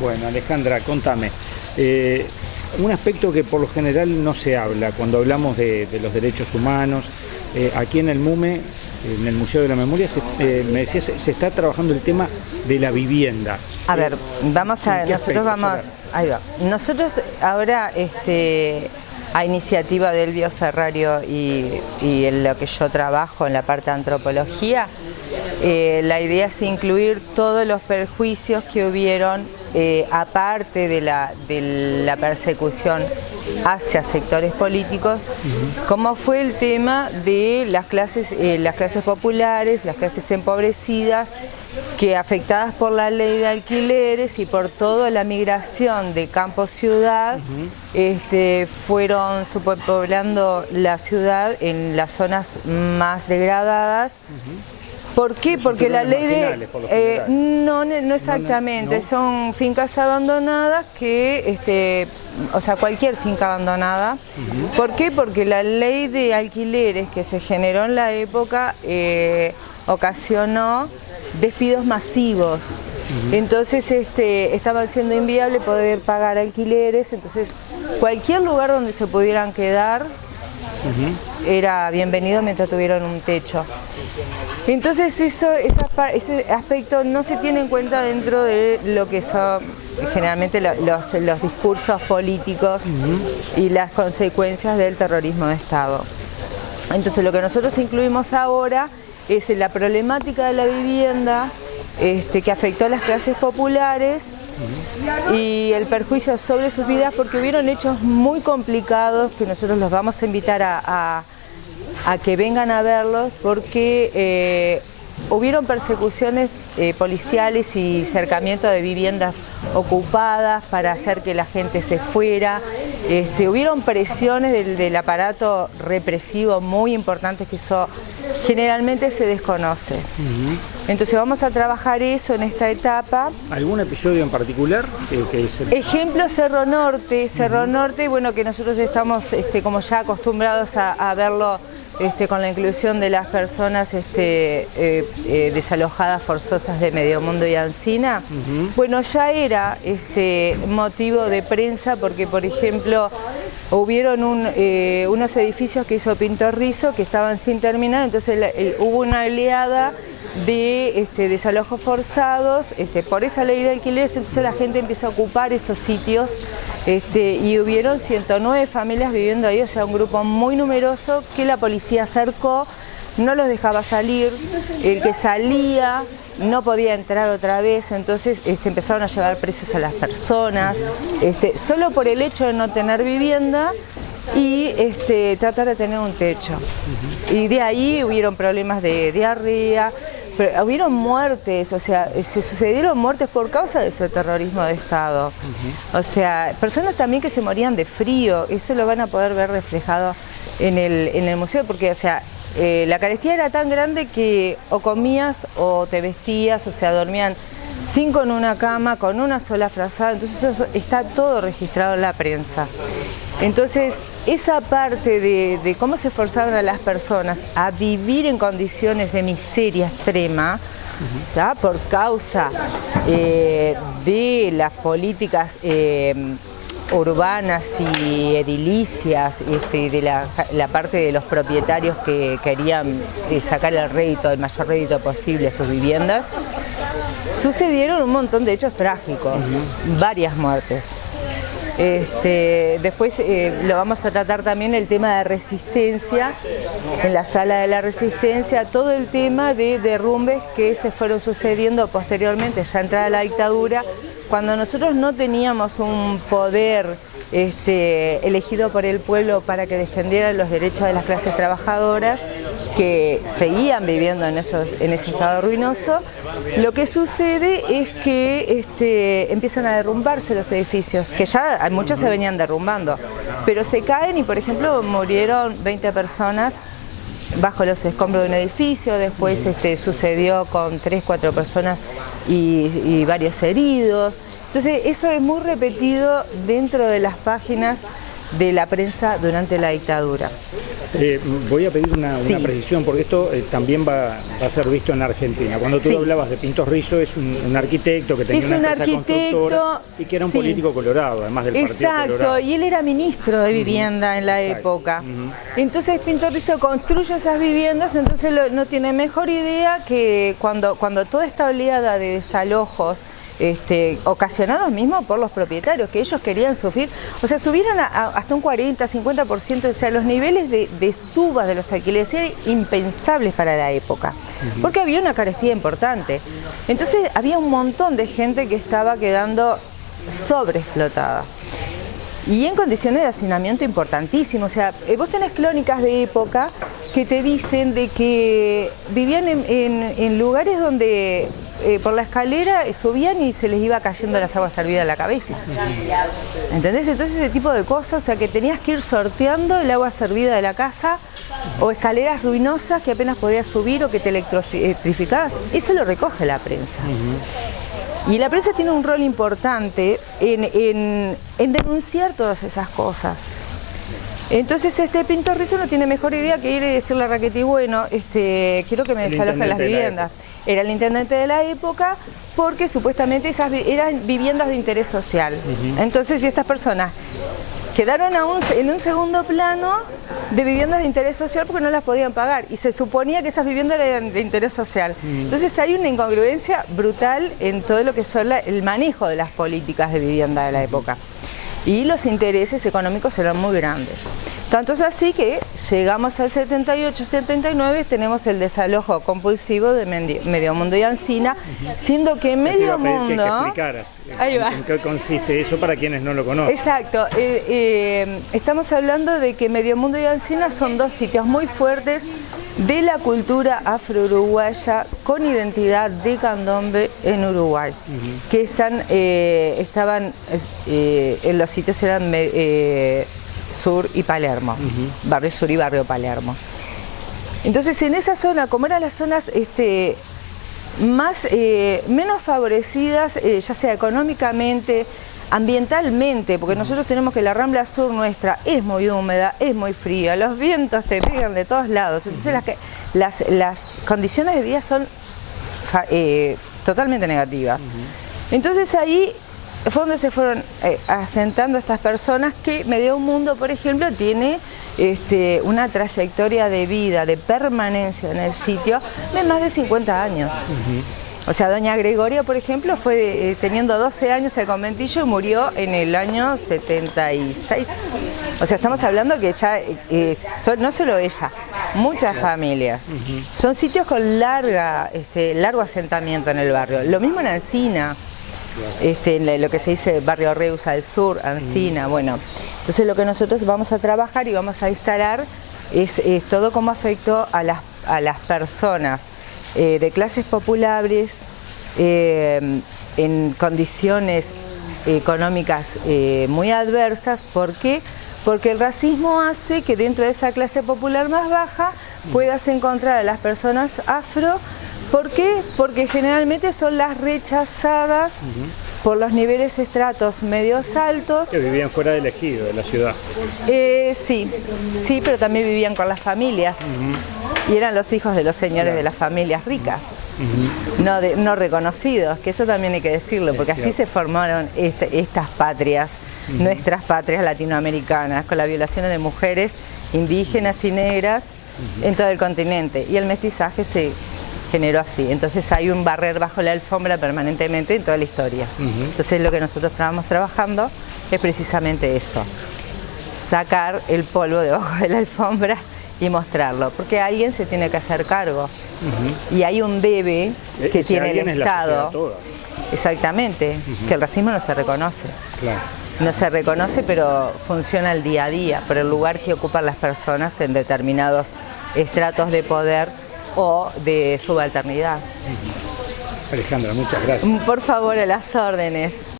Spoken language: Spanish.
Bueno, Alejandra, contame. Un aspecto que por lo general no se habla cuando hablamos de los derechos humanos. Aquí en el MUME, en el Museo de la Memoria, me decías, se está trabajando el tema de la vivienda. A ver, ahí va. Nosotros ahora, a iniciativa de Elvio Ferrario y en lo que yo trabajo en la parte de antropología, la idea es incluir todos los perjuicios que hubieron, aparte de la persecución hacia sectores políticos, como fue el tema de las clases populares, las clases empobrecidas, que afectadas por la ley de alquileres y por toda la migración de campo-ciudad, fueron superpoblando la ciudad en las zonas más degradadas. ¿Por qué? Porque la ley de... no exactamente, son fincas abandonadas que, o sea, cualquier finca abandonada. ¿Por qué? Porque la ley de alquileres que se generó en la época ocasionó despidos masivos. Entonces estaba siendo inviable poder pagar alquileres, entonces cualquier lugar donde se pudieran quedar era bienvenido mientras tuvieran un techo. Entonces ese aspecto no se tiene en cuenta dentro de lo que son generalmente los discursos políticos y las consecuencias del terrorismo de Estado. Entonces lo que nosotros incluimos ahora es la problemática de la vivienda que afectó a las clases populares y el perjuicio sobre sus vidas, porque hubieron hechos muy complicados que nosotros los vamos a invitar a que vengan a verlos, porque hubieron persecuciones policiales y cercamiento de viviendas ocupadas para hacer que la gente se fuera. Hubieron presiones del aparato represivo muy importantes que eso generalmente se desconoce. Entonces vamos a trabajar eso en esta etapa. ¿Algún episodio en particular? Ejemplo, Cerro Norte, bueno, que nosotros estamos como ya acostumbrados a verlo con la inclusión de las personas desalojadas forzosas de Medio Mundo y Ancina. Bueno, ya era motivo de prensa porque, por ejemplo, hubieron unos edificios que hizo Pintor Rizzo que estaban sin terminar, entonces hubo una oleada de desalojos forzados por esa ley de alquileres, entonces la gente empieza a ocupar esos sitios y hubieron 109 familias viviendo ahí, o sea, un grupo muy numeroso que la policía acercó, no los dejaba salir, el que salía no podía entrar otra vez, entonces empezaron a llevar presos a las personas, solo por el hecho de no tener vivienda y tratar de tener un techo. Y de ahí hubieron problemas de diarrea, pero hubieron muertes, o sea, se sucedieron muertes por causa de ese terrorismo de Estado. O sea, personas también que se morían de frío, eso lo van a poder ver reflejado en el museo, porque, o sea, la carestía era tan grande que o comías o te vestías, o sea, dormían 5 en una cama con una sola frazada, entonces eso está todo registrado en la prensa. Entonces, esa parte de cómo se forzaron a las personas a vivir en condiciones de miseria extrema, por causa de las políticas urbanas y edilicias, de la parte de los propietarios que querían sacar el mayor rédito posible a sus viviendas, sucedieron un montón de hechos trágicos, varias muertes. Después lo vamos a tratar también el tema de resistencia, en la sala de la resistencia, todo el tema de derrumbes que se fueron sucediendo posteriormente, ya entrada la dictadura, cuando nosotros no teníamos un poder elegido por el pueblo para que defendiera los derechos de las clases trabajadoras, que seguían viviendo en ese estado ruinoso. Lo que sucede es que empiezan a derrumbarse los edificios, que ya muchos se venían derrumbando, pero se caen y, por ejemplo, murieron 20 personas bajo los escombros de un edificio, después sucedió con 3, 4 personas y varios heridos. Entonces eso es muy repetido dentro de las páginas de la prensa durante la dictadura. Voy a pedir una Sí. precisión, porque esto también va a ser visto en Argentina. Cuando tú Sí. hablabas de Pintos Rizzo, es un arquitecto que tenía Es una un empresa arquitecto, constructora y que era un sí. político colorado, además del Partido Exacto, Colorado. y él era ministro de vivienda en la Exacto. época. Entonces Pintos Rizzo construye esas viviendas, entonces no tiene mejor idea que cuando toda esta oleada de desalojos ocasionados mismo por los propietarios, que ellos querían sufrir, o sea, subieron hasta un 40, 50%, o sea, los niveles de subas de los alquileres eran impensables para la época, porque había una carestía importante. Entonces había un montón de gente que estaba quedando sobreexplotada. Y en condiciones de hacinamiento importantísimo, o sea, vos tenés crónicas de época que te dicen de que vivían en lugares donde por la escalera subían y se les iba cayendo las aguas hervidas a la cabeza. ¿Entendés? Entonces ese tipo de cosas, o sea, que tenías que ir sorteando el agua servida de la casa o escaleras ruinosas que apenas podías subir o que te electrificabas, eso lo recoge la prensa. Y la prensa tiene un rol importante en denunciar todas esas cosas. Entonces Pintos Rizzo no tiene mejor idea que ir y decirle a Rackety, bueno, quiero que me desalojen las viviendas. Era el intendente de la época porque supuestamente esas eran viviendas de interés social. Entonces, si estas personas quedaron en un segundo plano de viviendas de interés social porque no las podían pagar y se suponía que esas viviendas eran de interés social. Entonces hay una incongruencia brutal en todo lo que son el manejo de las políticas de vivienda de la época. Y los intereses económicos eran muy grandes. Tanto es así que llegamos al 78-79, tenemos el desalojo compulsivo de Medio Mundo y Ancina, siendo que Medio Mundo... Que explicaras en qué consiste eso para quienes no lo conocen. Exacto. Estamos hablando de que Medio Mundo y Ancina son dos sitios muy fuertes de la cultura afro-uruguaya con identidad de candombe en Uruguay, que estaban en los sitios eran Sur y Palermo, Barrio Sur y Barrio Palermo. Entonces en esa zona, como eran las zonas menos favorecidas, ya sea económicamente, ambientalmente, porque nosotros tenemos que la Rambla Sur nuestra es muy húmeda, es muy fría, los vientos te pegan de todos lados, entonces las condiciones de vida son totalmente negativas. Entonces ahí fue donde se fueron asentando estas personas que Medio Mundo, por ejemplo, tiene una trayectoria de vida, de permanencia en el sitio de más de 50 años. O sea, doña Gregoria, por ejemplo, fue teniendo 12 años el conventillo y murió en el año 76. O sea, estamos hablando que ya, no solo ella, muchas familias. Son sitios con largo asentamiento en el barrio. Lo mismo en Ancina. Lo que se dice Barrio Reus al sur, Ancina, bueno. Entonces lo que nosotros vamos a trabajar y vamos a instalar es todo como afectó a las personas de clases populares en condiciones económicas muy adversas. ¿Por qué? Porque el racismo hace que dentro de esa clase popular más baja puedas encontrar a las personas afro. ¿Por qué? Porque generalmente son las rechazadas por los niveles estratos medios altos. Que vivían fuera del ejido, de la ciudad. Sí, pero también vivían con las familias. Y eran los hijos de los señores de las familias ricas, no reconocidos, que eso también hay que decirlo, porque así se formaron estas patrias, nuestras patrias latinoamericanas, con la violación de mujeres indígenas y negras en todo el continente. Y el mestizaje se generó así, entonces hay un barrer bajo la alfombra permanentemente en toda la historia. Entonces lo que nosotros estábamos trabajando es precisamente eso, sacar el polvo debajo de la alfombra y mostrarlo, porque alguien se tiene que hacer cargo y hay un debe que tiene el Estado. Exactamente, que el racismo no se reconoce. Claro. No se reconoce, pero funciona el día a día, por el lugar que ocupan las personas en determinados estratos de poder o de subalternidad. Alejandra, muchas gracias. Por favor, a las órdenes.